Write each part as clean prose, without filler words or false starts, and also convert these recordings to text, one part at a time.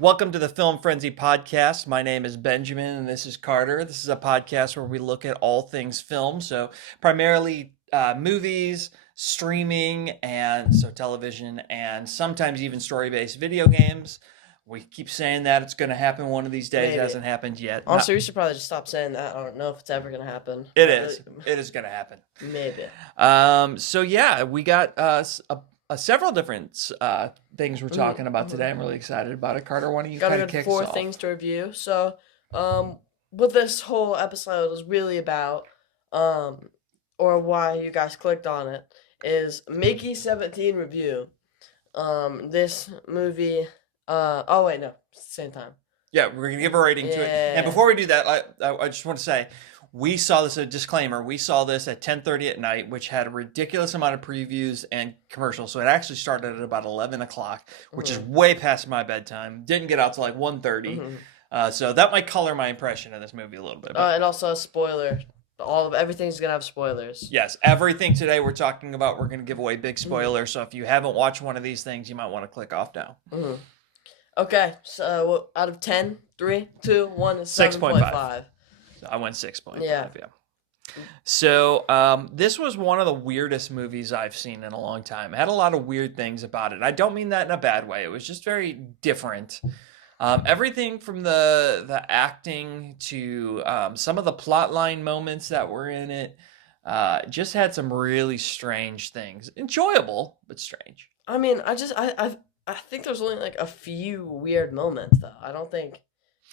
Welcome to the Film Frenzy podcast. My name is Benjamin and this is Carter. This is a podcast where we look at all things film. So, primarily movies, streaming, and so television, and sometimes even story based video games. We keep saying that it's going to happen one of these days. It Maybe. hasn't happened yet. Honestly, we should probably just stop saying that. I don't know if it's ever going to happen. It is. It is going to happen. Maybe. So, yeah, we got several different things we're talking about today. I'm really excited about it. Carter, why don't you kind of kick us off? 4 things to review. So, what this whole episode is really about, or why you guys clicked on it, is Mickey 17 review. This movie. Oh wait, no, same time. Yeah, we're gonna give a rating to it. And before we do that, I just want to say, we saw this, a disclaimer, we saw this at 10:30 at night, which had a ridiculous amount of previews and commercials. So it actually started at about 11 o'clock, which is way past my bedtime. Didn't get out till like 1:30. So that might color my impression of this movie a little bit. And also a spoiler. Everything's going to have spoilers. Yes, everything today we're talking about, we're going to give away big spoilers. So if you haven't watched one of these things, you might want to click off now. Okay, so out of 10, 3, 2, 1, is 7.5. I went 6.5, yeah. So this was one of the weirdest movies I've seen in a long time. It had a lot of weird things about it. I don't mean that in a bad way. It was just very different. Everything from the acting to some of the plotline moments that were in it just had some really strange things. Enjoyable, but strange. I mean, I think there's only like a few weird moments, though. I don't think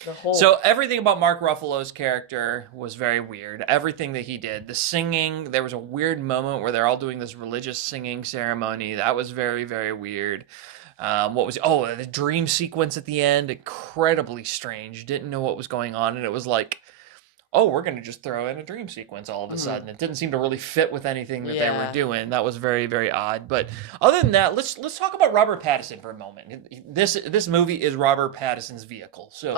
the whole... So everything about Mark Ruffalo's character was very weird. Everything that he did. The singing, there was a weird moment where they're all doing this religious singing ceremony. That was very, very weird. The dream sequence at the end, incredibly strange. Didn't know what was going on, and it was like, oh, we're going to just throw in a dream sequence all of a sudden. It didn't seem to really fit with anything that they were doing. That was very, very odd. But other than that, let's talk about Robert Pattinson for a moment. This movie is Robert Pattinson's vehicle. So,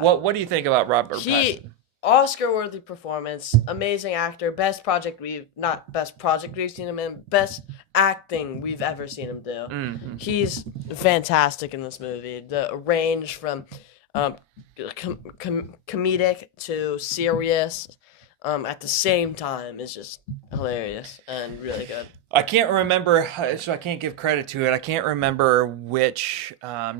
what do you think about Robert Pattinson? Oscar-worthy performance, amazing actor, best project we've seen him in, best acting we've ever seen him do. Mm-hmm. He's fantastic in this movie. The range from comedic to serious at the same time is just hilarious and really good. I can't remember, so I can't give credit to it. I can't remember which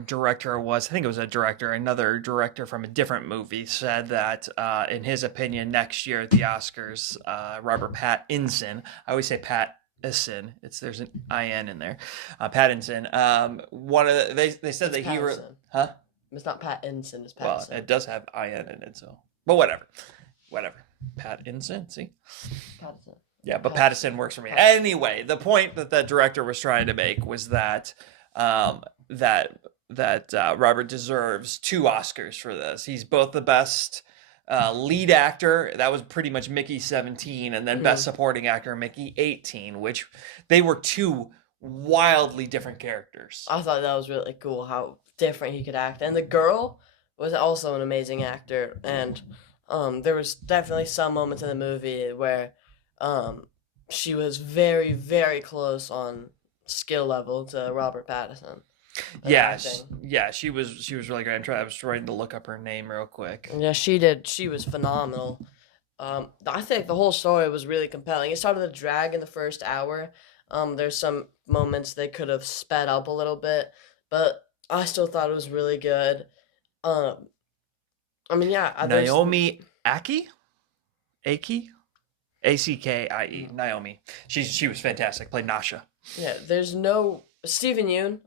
director it was. I think it was another director from a different movie said that in his opinion next year at the Oscars, Robert Pattinson, I always say Pattinson, there's an I-N in there, Pattinson, they said that Pattinson. It's not Pattinson, it's Pattinson. Well, it does have I-N in it, so, but whatever. Pattinson, see? Pattinson. Yeah, but Pattinson works for me. Anyway, the point that the director was trying to make was that Robert deserves 2 Oscars for this. He's both the best lead actor, that was pretty much Mickey 17, and then best supporting actor, Mickey 18, which they were 2 wildly different characters. I thought that was really cool how different he could act. And the girl was also an amazing actor. And there was definitely some moments in the movie where she was very, very close on skill level to Robert Pattinson. Yeah, she was really great. I was trying to look up her name real quick. Yeah, she did. She was phenomenal. I think the whole story was really compelling. It started to drag in the first hour. There's some moments they could have sped up a little bit, but I still thought it was really good. Naomi Ackie? A-C-K-I-E. Naomi. She was fantastic. Played Nasha. Yeah, there's no... Steven Yeun,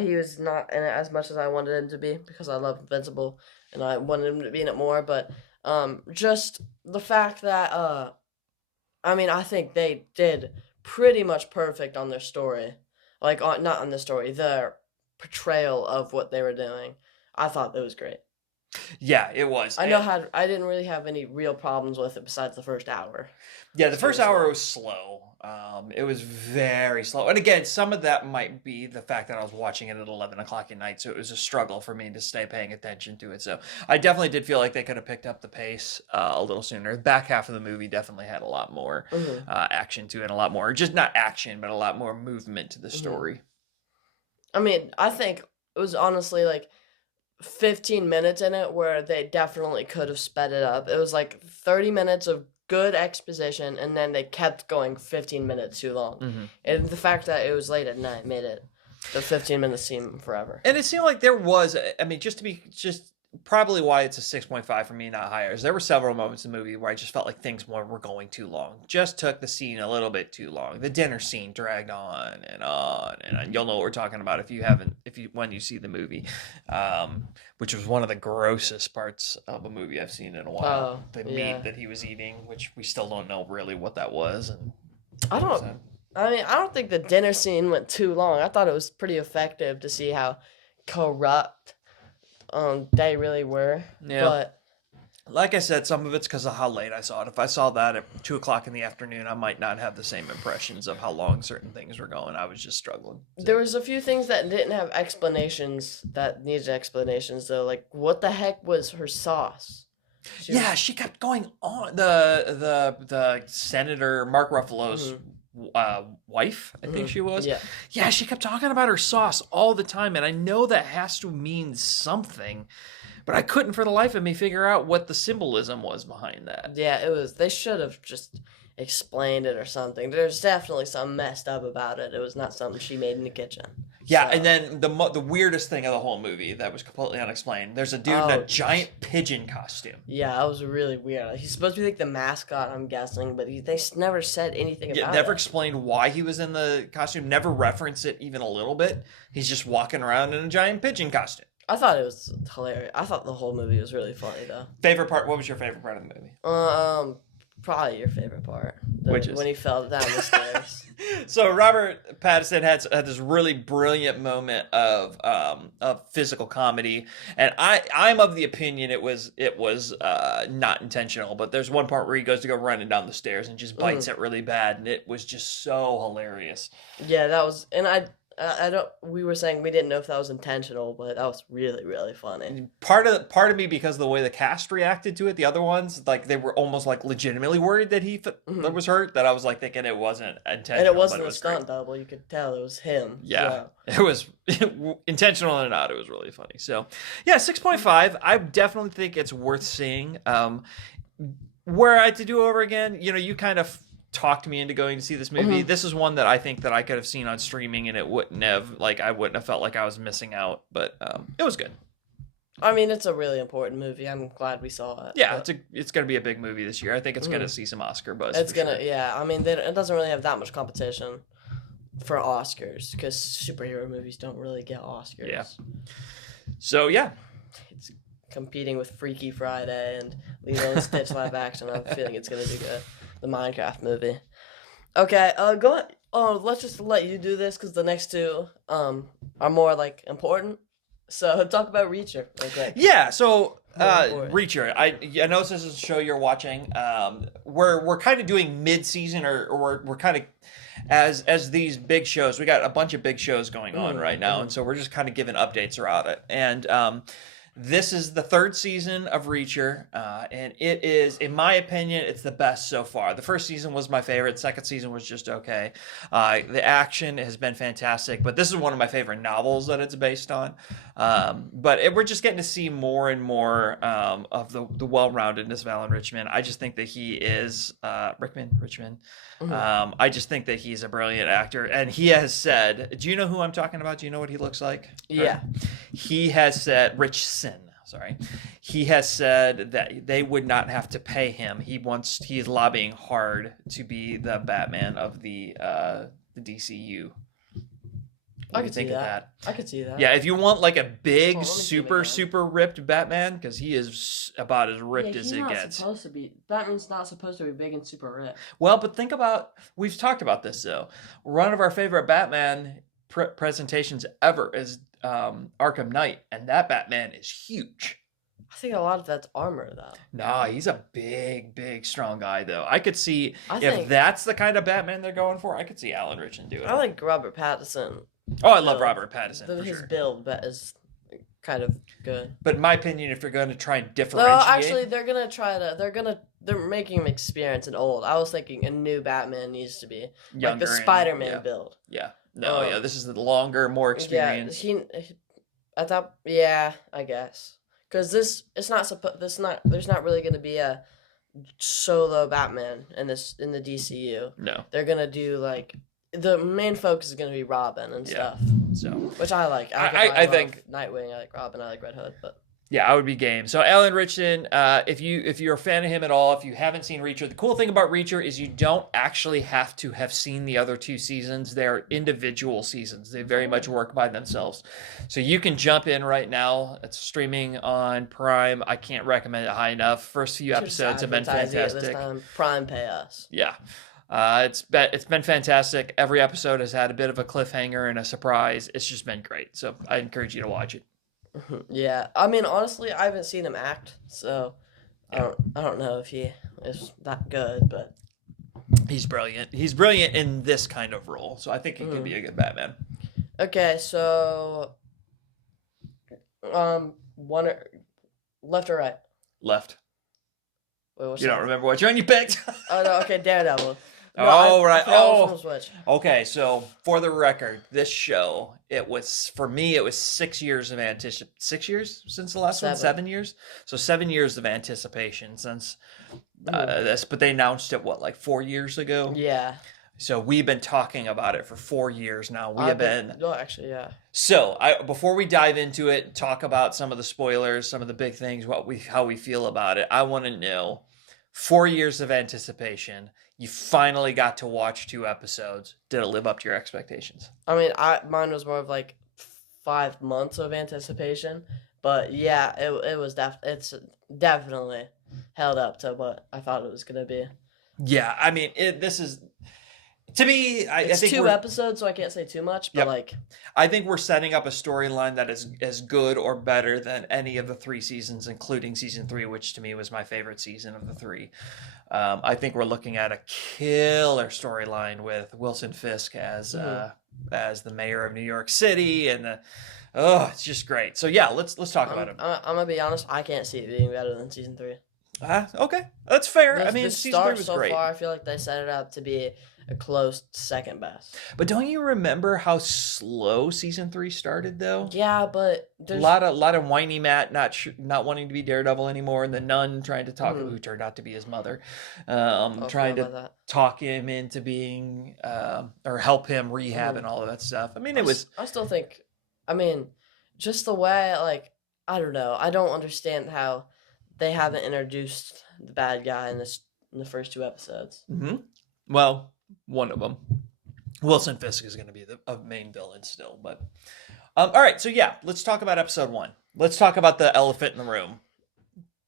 he was not in it as much as I wanted him to be because I love Invincible and I wanted him to be in it more, but just the fact that, I think they did pretty much perfect on their story. Like, not on the story, their portrayal of what they were doing. I thought that was great. Yeah, it was. I didn't really have any real problems with it besides the first hour. Yeah, the first hour was slow. It was very slow. And again, some of that might be the fact that I was watching it at 11 o'clock at night, so it was a struggle for me to stay paying attention to it. So I definitely did feel like they could have picked up the pace a little sooner. The back half of the movie definitely had a lot more action to it, a lot more, just not action, but a lot more movement to the story. I mean, I think it was honestly like 15 minutes in it where they definitely could have sped it up. It was like 30 minutes of good exposition, and then they kept going 15 minutes too long. Hmm. And the fact that it was late at night made it the 15 minutes seem forever. And it seemed like there was, I mean, just probably why it's a 6.5 for me, not higher, is there were several moments in the movie where I just felt like things were going too long. Just took the scene a little bit too long. The dinner scene dragged on and on and on. You'll know what we're talking about if you haven't, when you see the movie, which was one of the grossest parts of a movie I've seen in a while. Oh, The yeah. meat that he was eating, which we still don't know really what that was. And I don't. I mean, I don't think the dinner scene went too long. I thought it was pretty effective to see how corrupt they really were. Yeah. But Like I said, some of it's because of how late I saw it. If I saw that at 2 o'clock in the afternoon, I might not have the same impressions of how long certain things were going. I was just struggling. there was a few things that didn't have explanations that needed explanations though. Like what the heck was her sauce? Yeah, she kept going on. The Senator Mark Ruffalo's wife, I think she was. Yeah. Yeah, she kept talking about her sauce all the time, and I know that has to mean something, but I couldn't for the life of me figure out what the symbolism was behind that. Yeah, it was. They should have just explained it or something. There's definitely something messed up about it. It was not something she made in the kitchen. Yeah, So- and then the weirdest thing of the whole movie that was completely unexplained. There's a dude in Oh, a giant pigeon costume. Yeah, that was really weird. He's supposed to be like the mascot, I'm guessing, but they never said anything Yeah, about never it. explained why he was in the costume. Never referenced it even a little bit. He's just walking around in a giant pigeon costume. I thought it was hilarious. I thought the whole movie was really funny though. Favorite part? What was your favorite part of the movie? Probably your favorite part, Which is? when he fell down the stairs. So Robert Pattinson had this really brilliant moment of physical comedy, and I'm of the opinion it was not intentional. But there's one part where he goes to go running down the stairs and just bites it really bad, and it was just so hilarious. Yeah, that was, and I don't. We were saying we didn't know if that was intentional, but that was really really funny. Part of me, because of the way the cast reacted to it, the other ones, like they were almost like legitimately worried that he was hurt. That I was like thinking it wasn't intentional, And it wasn't but a was stunt great. double. You could tell it was him. Yeah, it was intentional or not. It was really funny. So, yeah, 6.5. I definitely think it's worth seeing. Were I to do over again, you kind of talked me into going to see this movie. This is one that I think that I could have seen on streaming, and it wouldn't have I wouldn't have felt like I was missing out. But it was good. I mean, it's a really important movie. I'm glad we saw it. Yeah, but it's going to be a big movie this year. I think it's going to see some Oscar buzz. it's for gonna. sure. Yeah, I mean, it doesn't really have that much competition for Oscars because superhero movies don't really get Oscars. Yeah. So yeah, It's competing with Freaky Friday and Lilo and Stitch live action. I have a feeling it's gonna do good. The Minecraft movie. Okay, go on. Oh, let's just let you do this because the next two are more like important. So talk about Reacher real quick. yeah. So More Reacher, I know this is a show you're watching. We're kind of doing mid-season, or we're kind of as these big shows. We got a bunch of big shows going on right now, and so we're just kind of giving updates around it. And this is the third season of Reacher, and it is, in my opinion, it's the best so far. The first season was my favorite. Second season was just okay. The action has been fantastic, but this is one of my favorite novels that it's based on. We're just getting to see more and more of the well-roundedness of Alan Richman. I just think that he is Richman. I just think that he's a brilliant actor, and he has said, do you know who I'm talking about? Do you know what he looks like? Yeah. He has said, he has said that they would not have to pay him. He is lobbying hard to be the Batman of the DCU. What do you think of that? I could see that. Yeah, if you want like a big, Well, let me see him super, again. super ripped Batman, because he is about as ripped as it gets. supposed to be. Batman's not supposed to be big and super ripped. Well, but think about, we've talked about this though. One of our favorite Batman presentations ever is Arkham Knight, and that Batman is huge. I think a lot of that's armor though. Nah, he's a big, big, strong guy though. I could see I if think- that's the kind of Batman they're going for. I could see Alan Richman do it. I like Robert Pattinson. Oh, I love build. Robert Pattinson for His sure. build is kind of good. But in my opinion, if you're going to try and No, differentiate, actually, they're making him experience and old. I was thinking a new Batman needs to be like younger the and- Spider-Man yeah. build. Yeah. No, yeah, this is the longer, more Yeah, experienced. he At that, yeah, I guess. Because it's not supposed. This not. There's not really going to be a solo Batman in the DCU. No. They're gonna do like the main focus is gonna be Robin and Yeah. stuff, So which I like. I love think Nightwing. I like Robin. I like Red Hood. But yeah, I would be game. So Alan Ritchson, if you're a fan of him at all, if you haven't seen Reacher, the cool thing about Reacher is you don't actually have to have seen the other two seasons. They're individual seasons. They very much work by themselves. So you can jump in right now. It's streaming on Prime. I can't recommend it high enough. First few just episodes have been advertising it this fantastic. time. Prime pay us. Yeah. It's been fantastic. Every episode has had a bit of a cliffhanger and a surprise. It's just been great. So I encourage you to watch it. Yeah, I mean honestly, I haven't seen him act, so Yeah. I don't know if he is that good, but He's brilliant. He's brilliant in this kind of role, so I think he could be mm. a good Batman. Okay, so one left or right? Left. Wait, what's You don't that? remember what one you picked? Oh no, okay, Daredevil. No, Oh, I right. forgot which one Oh, was which. okay. So for the record, this show, for me, it was 6 years of 6 years since the last one. 7. 7 years. So 7 years of anticipation since Mhm. this. But they announced it like 4 years ago. Yeah, So we've been talking about it for 4 years now. We have been. No, actually, yeah. So before we dive into it, talk about some of the spoilers, some of the big things, how we feel about it. I want to know, 4 years of anticipation. You finally got to watch 2 episodes. Did it live up to your expectations? I mean, mine was more of like 5 months of anticipation, but yeah, it's definitely held up to what I thought it was gonna be. Yeah, I mean, this is to me. I It's think 2 episodes, so I can't say too much, but yep. like, I think we're setting up a storyline that is as good or better than any of the 3 seasons, including season 3, which to me was my favorite season of the 3. I think we're looking at a killer storyline with Wilson Fisk as the mayor of New York City, and it's just great. So yeah, let's talk about it. I'm gonna be honest, I can't see it being better than season 3. Okay, that's fair. I mean, The season 3 start was so great. far, I feel like they set it up to be a close second best. But don't you remember how slow season 3 started though? Yeah, but A there's lot of whiny Matt not wanting to be Daredevil anymore, and the nun trying to talk, Mhm. who turned out to be his mother, I trying forgot about to that. talk him into being or help him rehab Mhm. and all of that stuff. I mean, it was I still think, I mean, just the way, like, I don't know. I don't understand how they haven't introduced the bad guy in the first 2 episodes. mhm. Well, one of them. Wilson Fisk is going to be a main villain still, but all right. So yeah, let's talk about episode 1. Let's talk about the elephant in the room,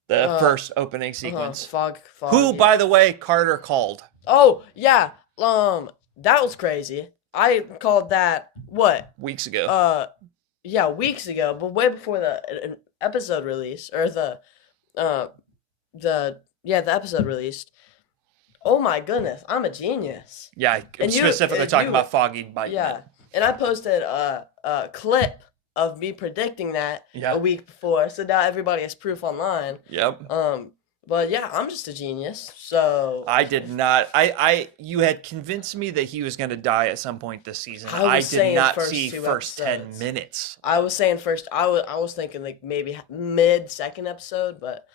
the first opening sequence. Fog. Who, Yeah. by the way, Carter called Oh yeah. That was crazy. I called that what? weeks ago. Yeah, weeks ago, but way before the episode release or uh the episode released. Oh my goodness, I'm a genius. Yeah, And you- specifically talking you- about Foggy Bite. Yeah, and I posted a clip of me predicting that Yeah. a week before, so now everybody has proof online. Yep. But yeah, I'm just a genius. So I did not. You had convinced me that he was going to die at some point this season. I was I did saying not first see 2 first 10 episodes. minutes. I was saying first. I was thinking like maybe mid second episode, but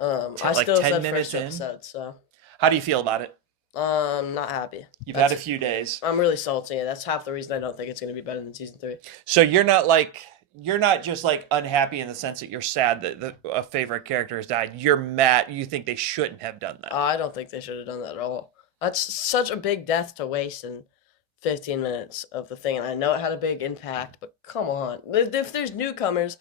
I Like still 10 said minutes first in? episode. So How do you feel about it? not happy. You've That's- had a few days. I'm really salty. That's half the reason I don't think it's going to be better than season 3. So you're not just like unhappy in the sense that you're sad that a favorite character has died. You're mad. You think they shouldn't have done that. I don't think they should have done that at all. That's such a big death to waste in 15 minutes of the thing. And I know it had a big impact, but come on. If there's newcomers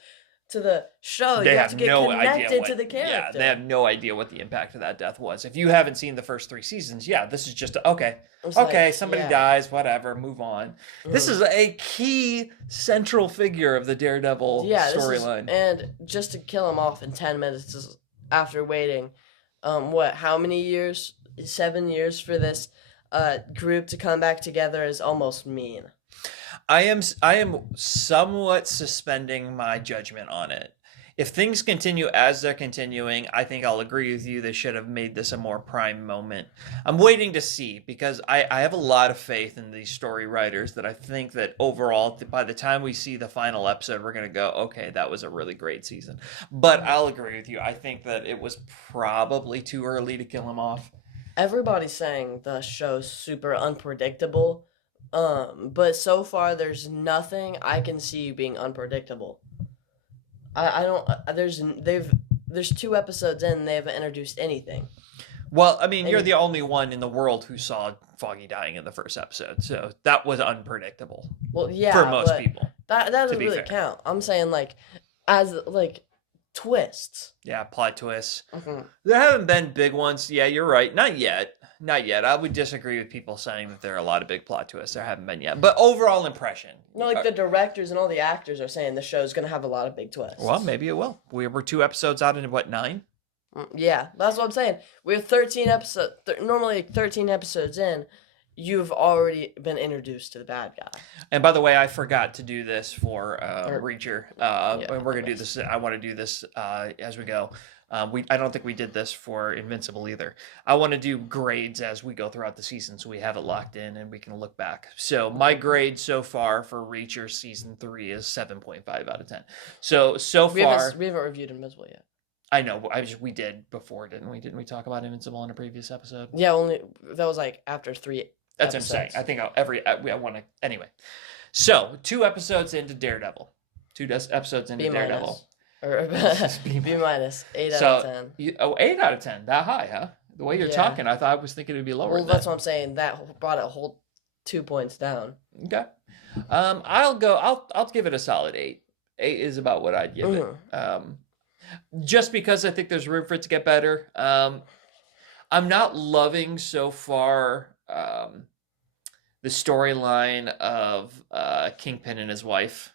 to the show, They you have to get no idea connected what. to the Yeah, character. they have no idea what the impact of that death was. If you haven't seen the first 3 seasons, yeah, this is just okay. It's Okay, like, somebody yeah. dies, whatever, move on. This Mhm. is a key central figure of the Daredevil storyline. And just to kill him off in 10 minutes after waiting, how many years? 7 years for this group to come back together is almost mean. I am somewhat suspending my judgment on it If things continue as they're continuing, I think I'll agree with you. They should have made this a more prime moment. I'm waiting to see because I have a lot of faith in these story writers that I think that overall, by the time we see the final episode, we're going to go, okay, that was a really great season. But I'll agree with you. I think that it was probably too early to kill him off. Everybody's saying the show's super unpredictable. But so far there's nothing I can see being unpredictable. I don't. There's 2 episodes in and they haven't introduced anything. Well, I mean, you're the only one in the world who saw Foggy dying in the first episode, so that was unpredictable. Well, yeah, for most but people. That doesn't really count. I'm saying like as like twists. Yeah, plot twists. Mm-hmm. There haven't been big ones. Yeah, you're right. Not yet. Not yet. I would disagree with people saying that there are a lot of big plot twists. There haven't been yet. But overall impression. No, like the directors and all the actors are saying the show's going to have a lot of big twists. Well, maybe it will. We were 2 episodes out in, what, 9? Yeah, that's what I'm saying. We're 13 episodes. Normally, 13 episodes in, you've already been introduced to the bad guy. And by the way, I forgot to do this for Reacher. Yeah, and we're going to do this. I want to do this as we go. I don't think we did this for Invincible either. I want to do grades as we go throughout the season so we have it locked in and we can look back. So my grade so far for Reacher season 3 is 7.5 out of 10. So far... We haven't reviewed Invincible yet. I know. We did before, didn't we? Didn't we talk about Invincible in a previous episode? Yeah, only... That was like after 3 That's episodes. what I'm saying. I think I want to... Anyway. So, 2 episodes into Daredevil. 2 episodes into Daredevil. Or B minus, 8 out of 10. 8 out of 10. That high, huh? The way you're talking, I was thinking it would be lower. Well, that's what I'm saying. That brought it a whole 2 points down. Okay. I'll give it a solid 8. 8 is about what I'd give it. Just because I think there's room for it to get better. I'm not loving so far the storyline of Kingpin and his wife.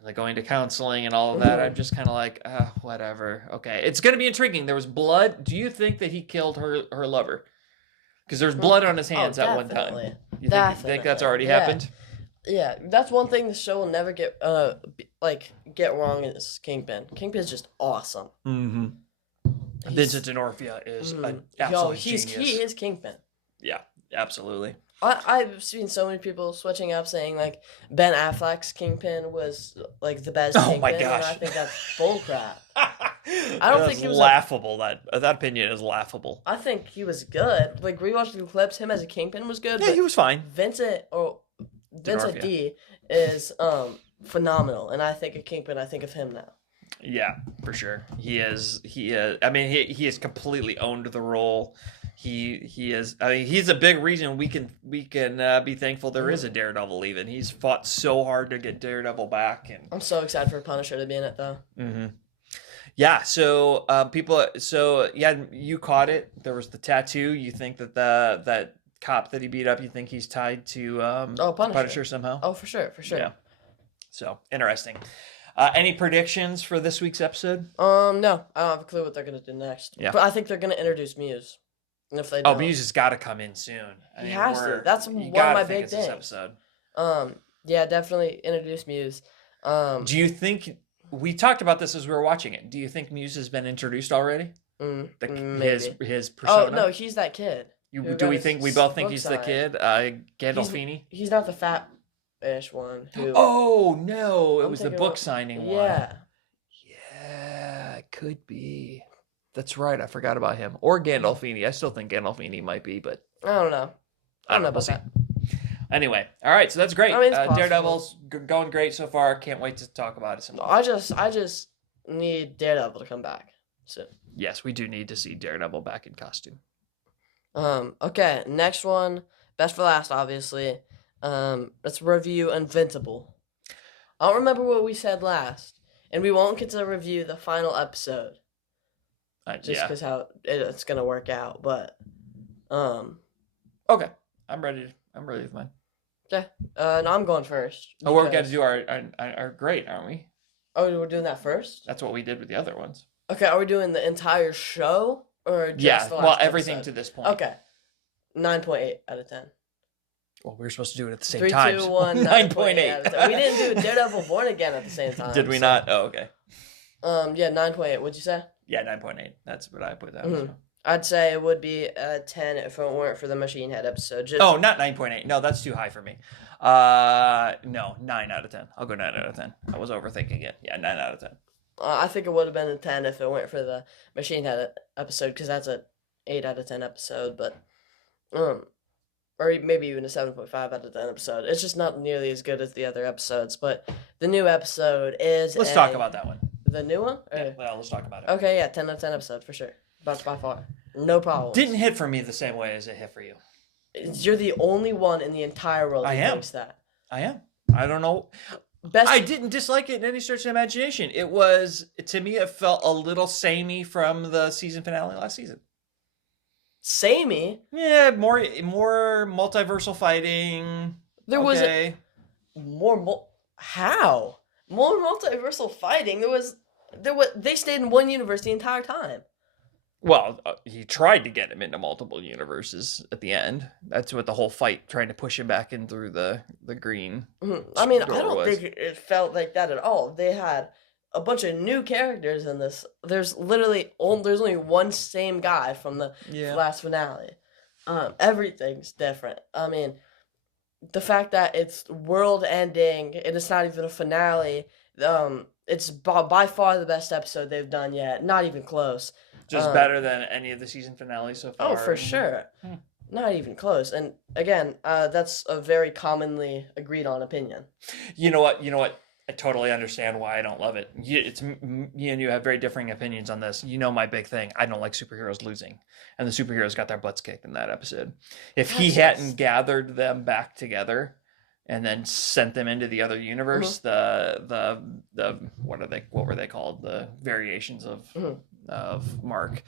Like going to counseling and all of that. I'm just kind of like, whatever. Okay. It's going to be intriguing. There was blood. Do you think that he killed her lover? Because there's blood on his hands at one time. You think that's already happened? Yeah, that's one thing the show will never get wrong is Kingpin. Kingpin's just awesome. Mm-hmm. Vincent D'Onofrio is an absolute genius. He is Kingpin. Yeah, absolutely. I've seen so many people switching up saying like Ben Affleck's Kingpin was like the best Kingpin. Oh my gosh. And I think that's bullcrap. I don't think it was laughable. That opinion is laughable. I think he was good. Like rewatching the clips, him as a Kingpin was good. Yeah, he was fine. Vincent D is phenomenal, and I think of Kingpin. I think of him now. Yeah, for sure. He is. I mean, he has completely owned the role. He is. I mean, he's a big reason we can be thankful there is a Daredevil. Even he's fought so hard to get Daredevil back, and I'm so excited for Punisher to be in it though. Mm-hmm. Yeah. So people. So yeah, you caught it. There was the tattoo. You think that that cop that he beat up, you think he's tied to Punisher somehow? Oh, for sure. Yeah. So interesting. Any predictions for this week's episode? No, I don't have a clue what they're gonna do next. Yeah. But I think they're gonna introduce Muse. And if they don't, Muse has got to come in soon. He has to. That's one of my big things. This episode. Yeah, definitely introduce Muse. Do you think we talked about this as we were watching it? Do you think Muse has been introduced already? Maybe. His persona. Oh no, he's that kid. We both think he's the kid? Gandolfini? He's not the fat-ish one. Oh no, it was the book signing one. Yeah. Yeah, it could be. That's right. I forgot about him. Or Gandolfini. I still think Gandolfini might be, but I don't know. I don't know about that. Anyway, all right. So that's great. I mean, Daredevil's going great so far. Can't wait to talk about it some more. I just need Daredevil to come back soon. Yes, we do need to see Daredevil back in costume. Okay, next one. Best for last, obviously. Let's review Invincible. I don't remember what we said last, and we won't get to review the final episode. Just because how it's gonna work out, but okay, I'm ready with mine. Okay, no, I'm going first. Oh, we're gonna do our grade, aren't we? Oh, we're doing that first. That's what we did with the other ones. Okay, are we doing the entire show or just the last everything episode? to this point. Okay, 9.8 out of 10. Well, we were supposed to do it at the same 3, time. 2, 1, 9.8. We didn't do Daredevil Born Again at the same time. Did we not? Oh, okay. Yeah, 9.8. What'd you say? Yeah, 9.8. That's what I put down as Hmm. well. I'd say it would be a 10 if it weren't for the Machine Head episode. Just Oh, not 9.8. No, that's too high for me. No, 9 out of 10. I'll go 9 out of 10. I was overthinking it. Yeah, 9 out of 10. I think it would have been a 10 if it weren't for the Machine Head episode, because that's a 8 out of 10 episode, but um, or maybe even a 7.5 out of 10 episode. It's just not nearly as good as the other episodes, but the new episode is Let's talk about that one. the new one. Yeah, well, let's talk about it. Okay, yeah, 10 out of 10 episode for sure, by far, no problem. Didn't hit for me the same way as it hit for you. You're the only one in the entire world who I am. thinks that. I am. I don't know. Best. I didn't dislike it in any stretch of imagination. It was, to me, it felt a little samey from the season finale last season. Samey. Yeah, more multiversal fighting. There okay. was how more multiversal fighting. They stayed in one universe the entire time. Well, he tried to get him into multiple universes at the end. That's what the whole fight, trying to push him back in through the green. Mm-hmm. I mean, I don't was. think it felt like that at all. They had a bunch of new characters in this. There's only one same guy from the last finale. Everything's different. I mean, the fact that it's world ending and it's not even a finale. It's by far the best episode they've done yet. Not even close. Just better than any of the season finales so far. Oh, for sure. Not even close. And again, that's a very commonly agreed on opinion. You know what? I totally understand why I don't love it. It's me and you have very differing opinions on this. You know my big thing. I don't like superheroes losing, and the superheroes got their butts kicked in that episode. If he hadn't gathered them back together and then sent them into the other universe, the what were they called? The variations of Mark.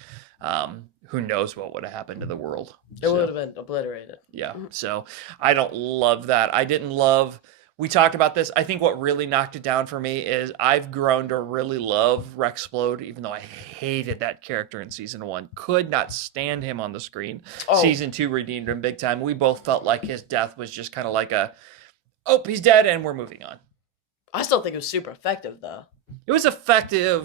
Who knows what would have happened to the world? It would have been obliterated. Yeah. So I don't love that. I didn't love. We talked about this. I think what really knocked it down for me is I've grown to really love Rexplode, even though I hated that character in season 1. Could not stand him on the screen. Oh. Season 2 redeemed him big time. We both felt like his death was just kind of like he's dead and we're moving on. I still think it was super effective, though. It was effective.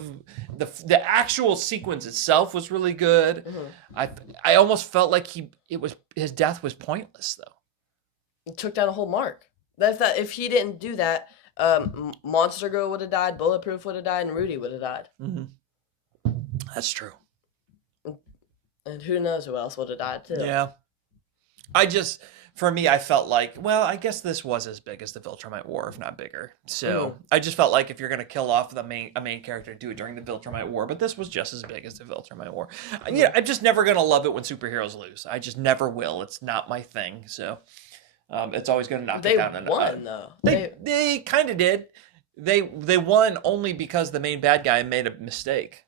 The actual sequence itself was really good. Mm-hmm. I almost felt like his death was pointless, though. It took down a whole mark. If he didn't do that, Monster Girl would have died, Bulletproof would have died, and Rudy would have died. Mm-hmm. That's true. And who knows who else would have died too. Yeah. For me, I felt like, well, I guess this was as big as the Viltrumite War, if not bigger. So I just felt like if you're going to kill off a main character, do it during the Viltrumite War. But this was just as big as the Viltrumite War. Yeah, I'm just never going to love it when superheroes lose. I just never will. It's not my thing. So it's always going to knock it down. They won, though. They kind of did. They won only because the main bad guy made a mistake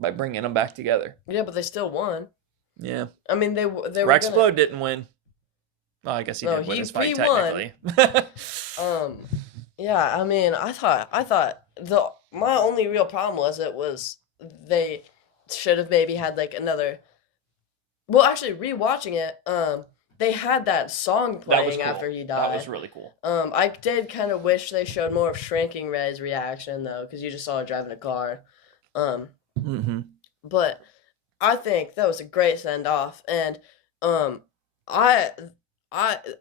by bringing them back together. Yeah, but they still won. Yeah. I mean, they Rexplode didn't win. Well, I guess he did win his fight technically. Yeah, I mean, I thought my only real problem was they should have maybe had like another. Well, actually, rewatching it, they had that song playing after he died. That was really cool. I did kind of wish they showed more of Shrinking Ray's reaction though, because you just saw her driving a car. But I think that was a great send off, and I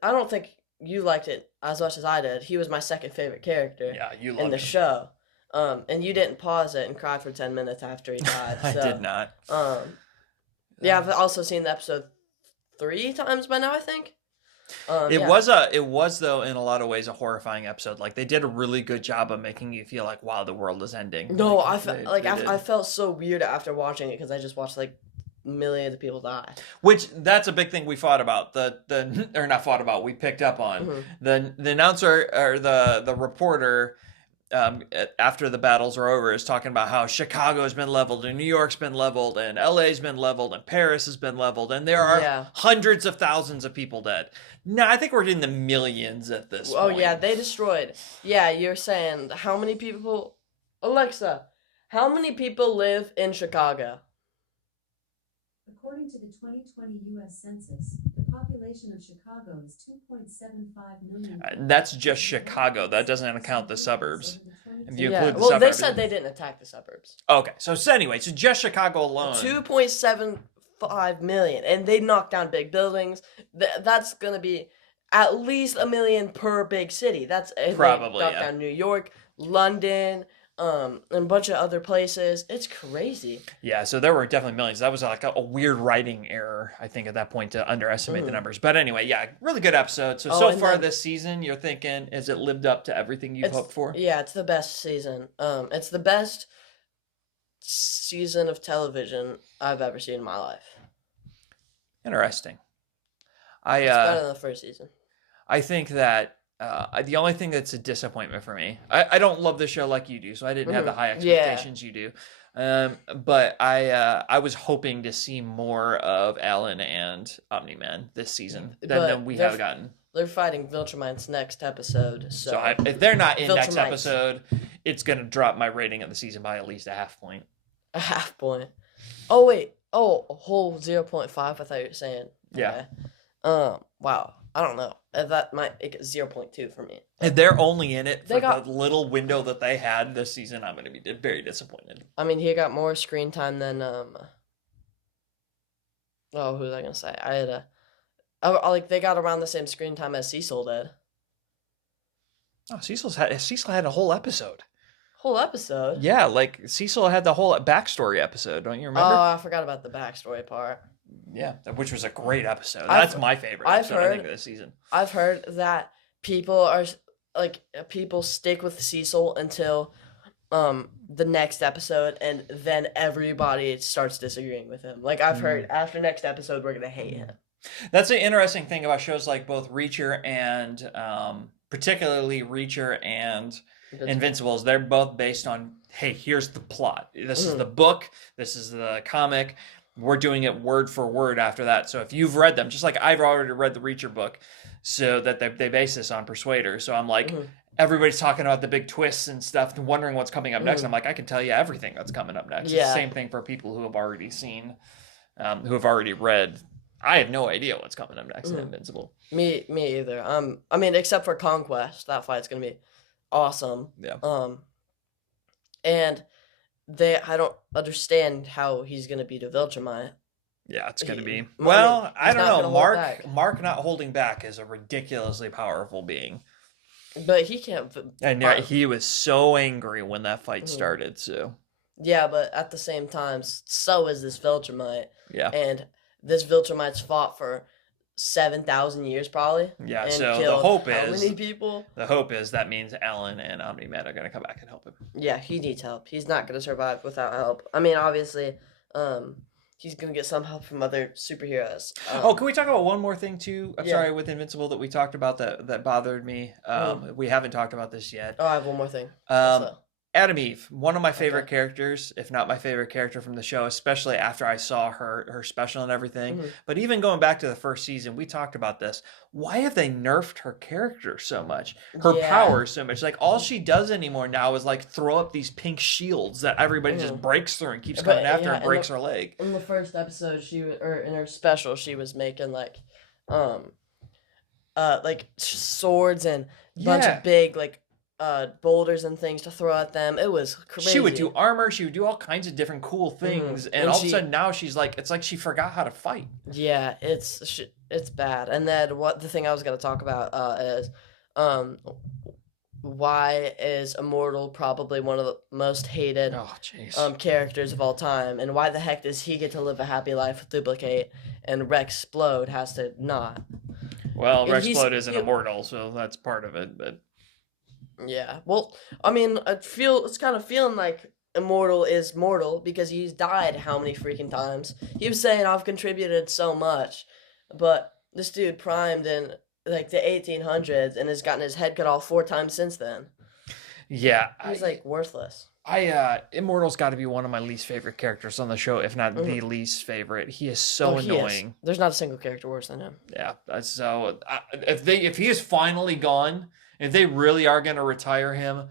don't think you liked it as much as I did. He was my second favorite character. Yeah, you loved in the show. And you didn't pause it and cry for 10 minutes after he died. I did not. Yeah, I've also seen the episode 3 times by now, I think. It was though in a lot of ways a horrifying episode. Like they did a really good job of making you feel like, wow, the world is ending. No, I felt so weird after watching it because I just watched like millions of people die. Which that's a big thing we fought about. We picked up on the announcer or the reporter. After the battles are over, is talking about how Chicago's been leveled and New York's been leveled and LA's been leveled and Paris has been leveled and there are hundreds of thousands of people dead. No, I think we're in the millions at this point. Oh yeah, they destroyed. Yeah, you're saying how many people? Alexa, how many people live in Chicago? According to the 2020 U.S. Census, the That's just Chicago. That doesn't account the suburbs. If you Yeah. include the Well, they suburbs. said they didn't attack the suburbs. Okay, so anyway, so just Chicago alone. 2.75 million, and they knocked down big buildings. That's gonna be at least a million per big city. That's Probably, they knocked yeah. down New York, London, and a bunch of other places. It's crazy. Yeah, so there were definitely millions. That was like a weird writing error, I think, at that point to underestimate the numbers. But anyway, yeah, really good episode. So far then, this season, you're thinking, has it lived up to everything you've hoped for? Yeah, it's the best season. It's the best season of television I've ever seen in my life. Interesting. It's better than the first season. I think that the only thing that's a disappointment for me, I don't love the show like you do, so I didn't have the high expectations you do. But I was hoping to see more of Alan and Omni-Man this season than we have gotten. They're fighting Viltrumites next episode, so if they're not in next episode, it's gonna drop my rating of the season by at least a half point. A half point. Oh wait. Oh, a whole 0.5. I thought you were saying. Yeah. Wow. I don't know. That might make it 0.2 for me. If they're only in it for the little window that they had this season, I'm going to be very disappointed. I mean, he got more screen time than Oh, who was I going to say? They got around the same screen time as Cecil did. Oh, Cecil had a whole episode. Whole episode? Yeah, like Cecil had the whole backstory episode. Don't you remember? Oh, I forgot about the backstory part. Yeah, which was a great episode. That's my favorite episode, I think, of this season. I've heard that people stick with Cecil until the next episode, and then everybody starts disagreeing with him. Like, I've heard after next episode, we're gonna hate him. That's the interesting thing about shows like both Reacher and particularly Reacher and Invincibles. They're both based on, hey, here's the plot. This is the book. This is the comic. We're doing it word for word after that. So if you've read them, just like I've already read the Reacher book, so that they base this on Persuader. So I'm like, everybody's talking about the big twists and stuff and wondering what's coming up next. I'm like, I can tell you everything that's coming up next. Yeah. It's the same thing for people who have already seen, who have already read. I have no idea what's coming up next in Invincible. Me either. I mean, except for Conquest, that fight's gonna be awesome. Yeah. And I don't understand how he's gonna beat a Viltrumite. Yeah, it's gonna be. Well, I don't know. Mark not holding back is a ridiculously powerful being. But he can't. And yeah, he was so angry when that fight started. So. Yeah, but at the same time, so is this Viltrumite. Yeah. And this Viltrumite's fought for 7,000 years probably. Yeah, and so the hope is how many people? The hope is that means Alan and Omni-Man are going to come back and help him. Yeah, he needs help. He's not going to survive without help. I mean, obviously, he's going to get some help from other superheroes. Can we talk about one more thing too? I'm sorry, with Invincible that we talked about that bothered me. We haven't talked about this yet. Oh, I have one more thing. Adam Eve, one of my favorite characters, if not my favorite character from the show, especially after I saw her special and everything. But even going back to the first season, we talked about this. Why have they nerfed her character so much? Her power so much? Like, all she does anymore now is, like, throw up these pink shields that everybody just breaks through and keeps coming after and breaks her leg. In the first episode, in her special, she was making, like swords and a bunch of big, like, boulders and things to throw at them. It was crazy. She would do armor. She would do all kinds of different cool things, and all of a sudden now she's like, it's like she forgot how to fight. Yeah, it's bad. And then the thing I was gonna talk about is, why is Immortal probably one of the most hated characters of all time, and why the heck does he get to live a happy life with Duplicate, and Rexplode has to not? Well, Rexplode isn't immortal, so that's part of it, but. Yeah, well, I mean, it's kind of feeling like Immortal is mortal because he's died how many freaking times. He was saying, I've contributed so much, but this dude primed in, like, the 1800s and has gotten his head cut off 4 times since then. Yeah. He's, like, worthless. Immortal's got to be one of my least favorite characters on the show, if not the least favorite. He is so annoying. There's not a single character worse than him. Yeah, so if he is finally gone... If they really are going to retire him,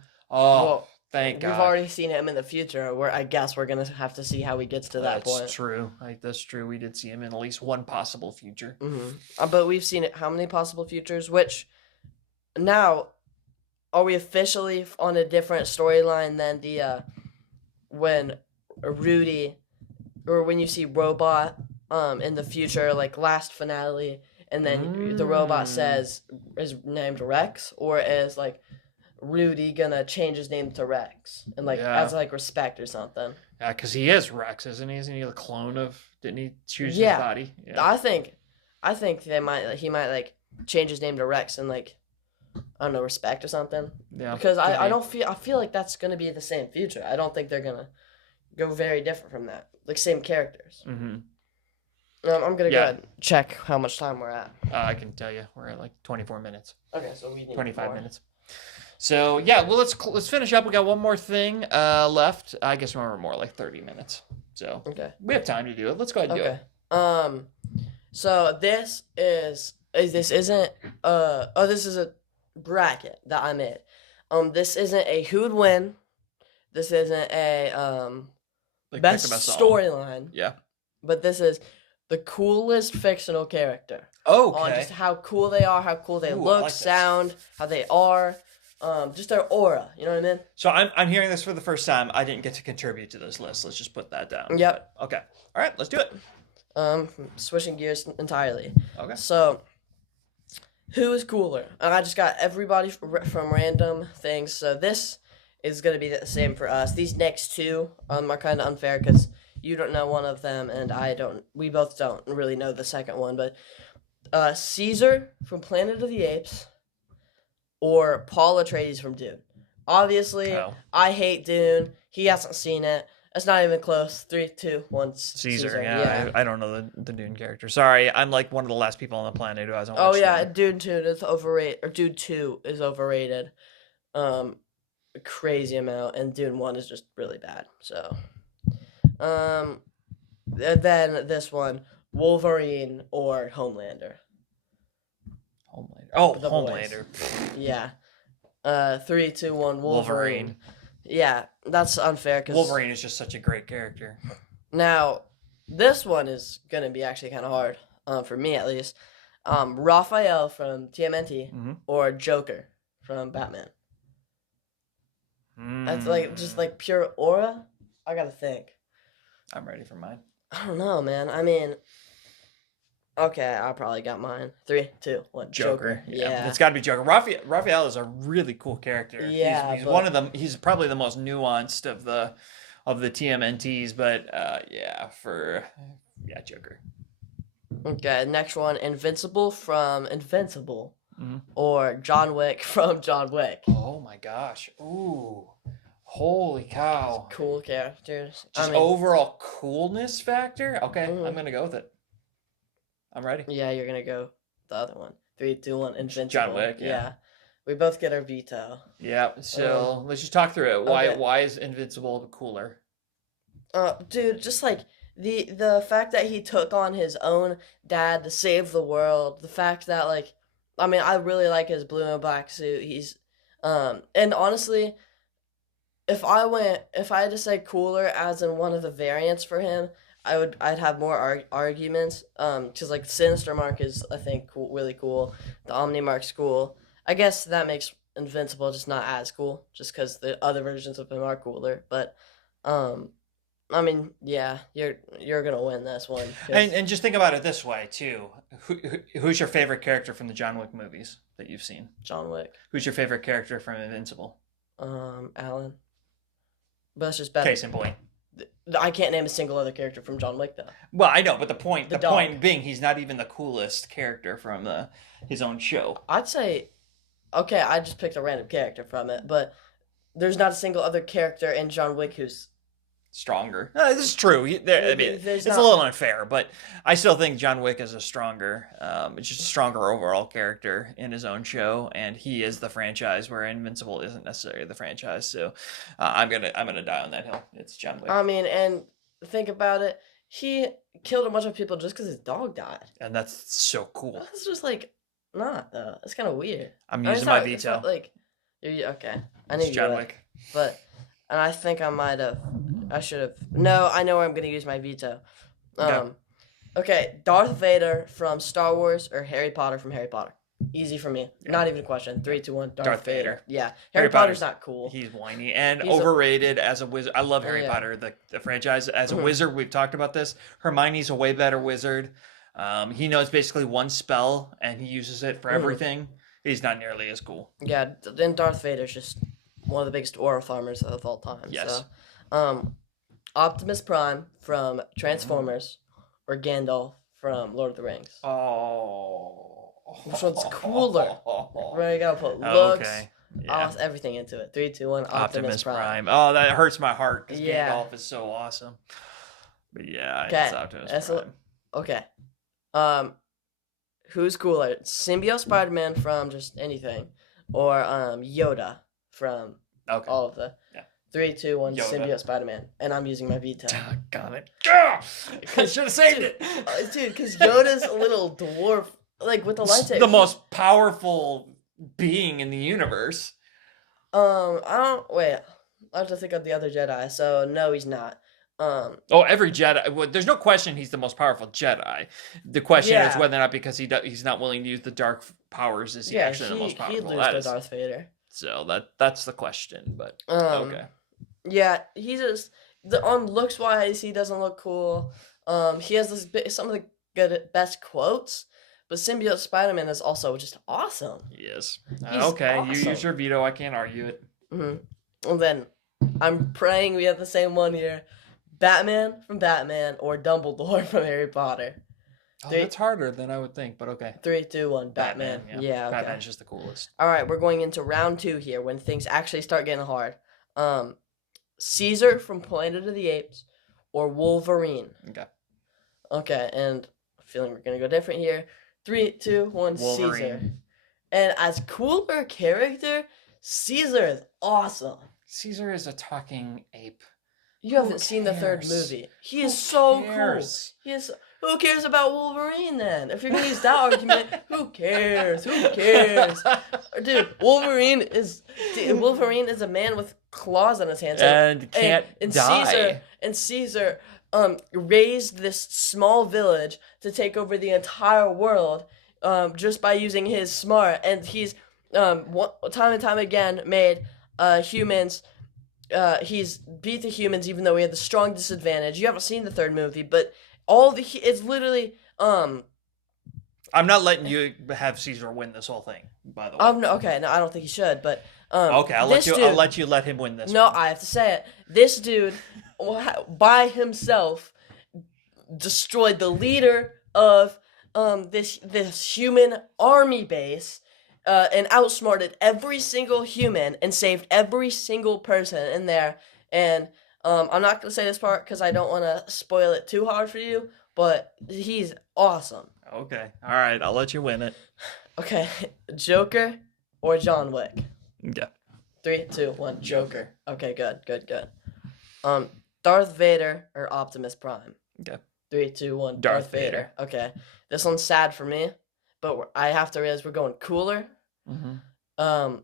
Thank We've God. already seen him in the future. I guess we're gonna have to see how he gets to that That's point. true. That's true. We did see him in at least one possible future. But we've seen it. How many possible futures? Which now are we officially on a different storyline than the when Rudy or when you see Robot in the future, like last finale, and then the robot says is named Rex, or is like Rudy gonna change his name to Rex and like Yeah. as like respect or something? Yeah, because he is Rex, isn't he? Isn't he the clone of? Didn't he choose his Yeah, body? Yeah. I think, I think he might like change his name to Rex and like I don't know respect or something Yeah. because Could I be. don't feel I feel like that's gonna be the same future. I don't think they're gonna go very different from that. Like same characters. Mm-hmm. I'm gonna go Yeah. ahead and check how much time we're at. I can tell you, we're at like 24 minutes, Okay, so we need 25 more. minutes. So yeah, well let's finish up. We got one more thing left. I guess we're more like 30 minutes. So Okay. we have time to do it. Let's go ahead and do Okay. it. So this isn't this is a bracket that I made. This isn't a who'd win. This isn't a Like best storyline. Yeah. But this is the coolest fictional character. Okay. On just how cool they are, how cool they Ooh, I look, like this. sound, how they are, just their aura. You know what I mean? So I'm hearing this for the first time. I didn't get to contribute to this list. Let's just put that down. Yep. But, okay. All right. Let's do it. Switching gears entirely. Okay. So, who is cooler? And I just got everybody from random things. So this is gonna be the same for us. These next two are kind of unfair because you don't know one of them, and I don't. We both don't really know the second one. But Caesar from Planet of the Apes, or Paul Atreides from Dune. Obviously, I hate Dune. He hasn't seen it. It's not even close. 3, 2, 1. Caesar. Yeah. I don't know the Dune character. Sorry, I'm like one of the last people on the planet who hasn't watched. Oh yeah, Dune 2 is overrated, or Dune 2 is overrated. A crazy amount, and Dune 1 is just really bad. So, then this one, Wolverine or Homelander. Homelander. Oh, The Homelander. Yeah. 3, 2, 1. Wolverine. Yeah, that's unfair because Wolverine is just such a great character. now this one is gonna be actually kind of hard, for me at least. Raphael from TMNT or Joker from Batman. That's like just like pure aura. I gotta think. I'm ready for mine. I don't know, man. I mean, okay, I probably got mine. 3, 2, 1. Joker. Yeah. It's got to be Joker. Raphael is a really cool character. Yeah, he's one of them. He's probably the most nuanced of the TMNTs. But Joker. Okay, next one, Invincible from Invincible, or John Wick from John Wick. Oh my gosh! Ooh, holy cow! Cool characters. Just overall coolness factor. Okay, I'm gonna go with it. I'm ready. Yeah, you're gonna go the other one. 3, 2, 1. Invincible. John Wick. Yeah. We both get our veto. Yeah. So let's just talk through it. Why is Invincible cooler? Dude, just like the fact that he took on his own dad to save the world. The fact that like, I mean, I really like his blue and black suit. He's, and honestly, if I had to say cooler as in one of the variants for him, I'd have more arguments. Cause like Sinister Mark is I think cool, really cool. The Omni Mark's cool. I guess that makes Invincible just not as cool, just because the other versions of him are cooler. But, I mean, yeah, you're gonna win this one. And just think about it this way too. Who's your favorite character from the John Wick movies that you've seen? John Wick. Who's your favorite character from Invincible? Alan. But that's just better. Case in point. I can't name a single other character from John Wick though. Well, I know, but the point dog. being, he's not even the coolest character from his own show. I'd say, okay, I just picked a random character from it, but there's not a single other character in John Wick who's stronger. No, this is true. I mean, it's a little unfair, but I still think John Wick is a stronger, just a stronger overall character in his own show, and he is the franchise where Invincible isn't necessarily the franchise. So I'm gonna die on that hill. It's John Wick. I mean, and think about it. He killed a bunch of people just because his dog died, and that's so cool. That's just like not though. It's kind of weird. I'm using my veto. Like, Okay. I knew It's you John would, Wick. but and I think I might have. I should have. No, I know where I'm gonna use my veto. Okay. Um. Okay, Darth Vader from Star Wars or Harry Potter from Harry Potter. Easy for me. Yeah. Not even a question. Yeah. Three, two, one. Darth Darth Vader. Vader. Yeah, Harry Harry Potter's Potter's not cool. he's whiny and He's a overrated as a wizard. I love Harry yeah. Potter, the franchise. As a Mhm. wizard, we've talked about this. Hermione's a way better wizard. He knows basically one spell and he uses it for Mhm. everything. He's not nearly as cool. Yeah, then Darth Vader's just one of the biggest aura farmers of all time. Yes. So, Optimus Prime from Transformers or Gandalf from Lord of the Rings. Oh. Which one's cooler? Right, you gotta put looks, Okay. Yeah. everything into it. Three, two, one. Optimus Prime. Oh, that hurts my heart because Yeah. Gandalf is so awesome. But yeah, Okay. it's Optimus Prime. Okay. Who's cooler? Symbiote Spider-Man from just anything, or Yoda from Okay. all of the. Yeah. 3, 2, 1. Yoda. Symbiote Spider-Man, and I'm using my veto. Got it. I should have saved it. Dude, because Yoda's a little dwarf, like with the lightsaber. The most powerful being in the universe. I don't wait. I have to think of the other Jedi. So no, he's not. Oh, every Jedi. Well, there's no question he's the most powerful Jedi. The question is Yeah. whether or not because he's not willing to use the dark powers is he actually the most he'd powerful. lose That to is. Darth Vader. So that's the question. But okay. Yeah, he just on looks wise, he doesn't look cool. He has some of the best quotes, but Symbiote Spider-Man is also just awesome. Yes. He's Okay. awesome. You use your veto. I can't argue it. And then I'm praying we have the same one here: Batman from Batman or Dumbledore from Harry Potter. Oh, that's harder than I would think, but okay. 3, 2, 1. Batman. Yeah. Okay. Batman's just the coolest. All right, we're going into round 2 here when things actually start getting hard. Caesar from Planet of the Apes or Wolverine. Okay. Okay, and I'm feeling we're gonna go different here. 3, 2, 1. Wolverine. Caesar. And as cooler character, Caesar is awesome. Caesar is a talking ape. You haven't seen the third cares? movie. He is so cares? cool. He is. Who cares about Wolverine then? If you're gonna use that argument, who cares? Who cares? Dude, Wolverine is a man with claws on his hands And can't die. Caesar raised this small village to take over the entire world just by using his smart, and he's time and time again made humans. He's beat the humans even though he had the strong disadvantage. You haven't seen the third movie, but it's literally I'm not letting you have Caesar win this whole thing, by the way. okay, no, I don't think he should, but okay, I'll let you let him win this. No, one. I have to say it. This dude by himself destroyed the leader of this human army base. And outsmarted every single human and saved every single person in there. And I'm not going to say this part because I don't want to spoil it too hard for you, but he's awesome. Okay. All right. I'll let you win it. Okay. Joker or John Wick? Yeah. 3, 2, 1. Joker. Okay, good. Darth Vader or Optimus Prime? Okay. 3, 2, 1. Darth Vader. Okay. This one's sad for me, but I have to realize we're going cooler. Mm-hmm.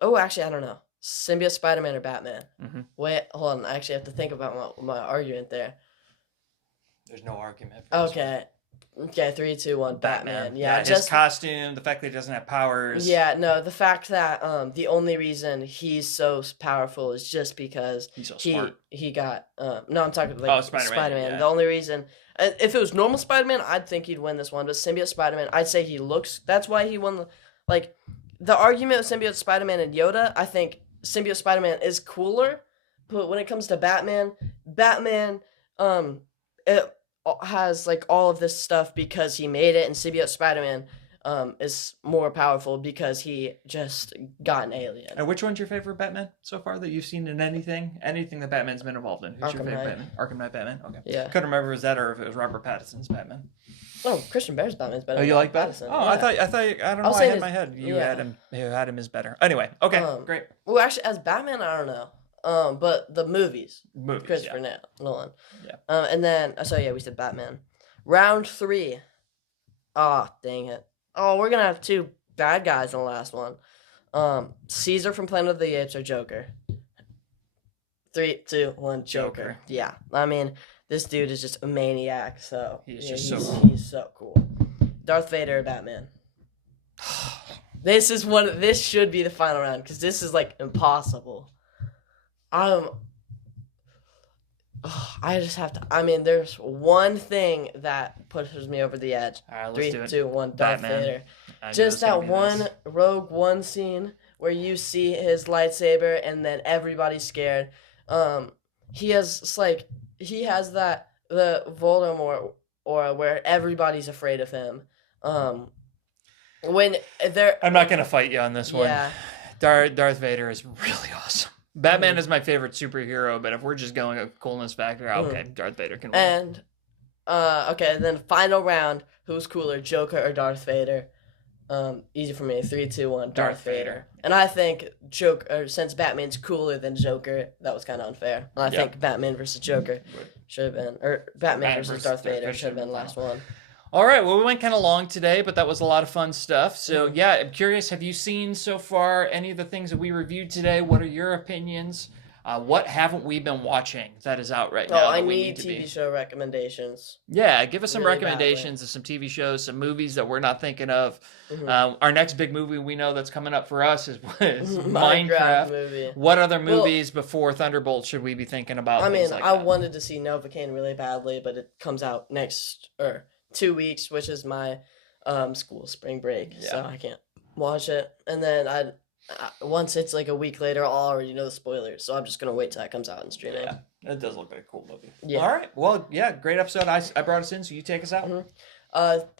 Oh, actually, I don't know. Symbiote Spider-Man or Batman? Mm-hmm. Wait, hold on. I actually have to think about my argument there. There's no argument. For this Okay. Okay, 3, 2, 1. Batman. Yeah, his costume, the fact that he doesn't have powers. Yeah, no, the fact that the only reason he's so powerful is just because he's so smart. He got no, I'm talking like Spider-Man. Yeah. The only reason, if it was normal Spider-Man, I'd think he'd win this one. But Symbiote Spider-Man, I'd say he looks. That's why he won. Like the argument of Symbiote Spider-Man and Yoda, I think Symbiote Spider-Man is cooler. But when it comes to Batman, it has like all of this stuff because he made it, and Symbiote Spider-Man is more powerful because he just got an alien. And which one's your favorite Batman so far that you've seen in anything that Batman's been involved in? Who's your favorite Batman? Arkham Knight Batman. Okay. Yeah. Couldn't remember if it was that or if it was Robert Pattinson's Batman. Oh, Christian Bale's Batman's better. Oh, you like Pattinson? Oh, yeah. I thought. I don't know. Why I had in my head you had him as better. Anyway, okay, great. Well, actually, as Batman, I don't know. But the movies. Christopher Nolan. Yeah. And then we said Batman. Round 3. Ah, dang it. Oh, we're gonna have 2 bad guys in the last one. Caesar from Planet of the Apes or Joker? Three, two, one, Joker. Joker. Yeah, I mean, this dude is just a maniac. So He's yeah, just so cool. he's so cool. Darth Vader or Batman? This is one. This should be the final round because this is like impossible. Um, I just have to. I mean, there's one thing that pushes me over the edge. All right, let's Three, do it. two, one. Darth Batman. Vader. I knew it Just was gonna that be one this. Rogue One scene where you see his lightsaber and then everybody's scared. He has it's like he has that the Voldemort aura where everybody's afraid of him. When they're I'm not gonna fight you on this one. yeah. Darth Vader is really awesome. Batman Mhm. is my favorite superhero, but if we're just going a coolness factor, okay, Darth Vader can win. And okay, then final round. Who's cooler, Joker or Darth Vader? Easy for me. Three, two, one. Darth Vader. And I think Joker, since Batman's cooler than Joker, that was kind of unfair. And I think Batman versus Joker should have been, or Batman versus Darth Vader should have been the last one. All right, well, we went kind of long today, but that was a lot of fun stuff. So, yeah, I'm curious, have you seen so far any of the things that we reviewed today? What are your opinions? What haven't we been watching that is out right now? Oh, I that we need to TV be? show recommendations. Yeah, give us some Really recommendations of some TV shows, some movies that we're not thinking of. Mhm. Our next big movie we know that's coming up for us is Minecraft Minecraft. movie. What other movies before Thunderbolt should we be thinking about? I mean, Things like I that? wanted to see Novocaine really badly, but it comes out next or 2 weeks, which is my school spring break, so I can't watch it. And then once it's like a week later, I'll already know the spoilers, so I'm just gonna wait till that comes out and stream it. Yeah, it does look like a cool movie. Yeah. All right. Well, yeah, great episode. I brought us in, so you take us out.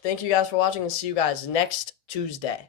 Thank you guys for watching, and see you guys next Tuesday.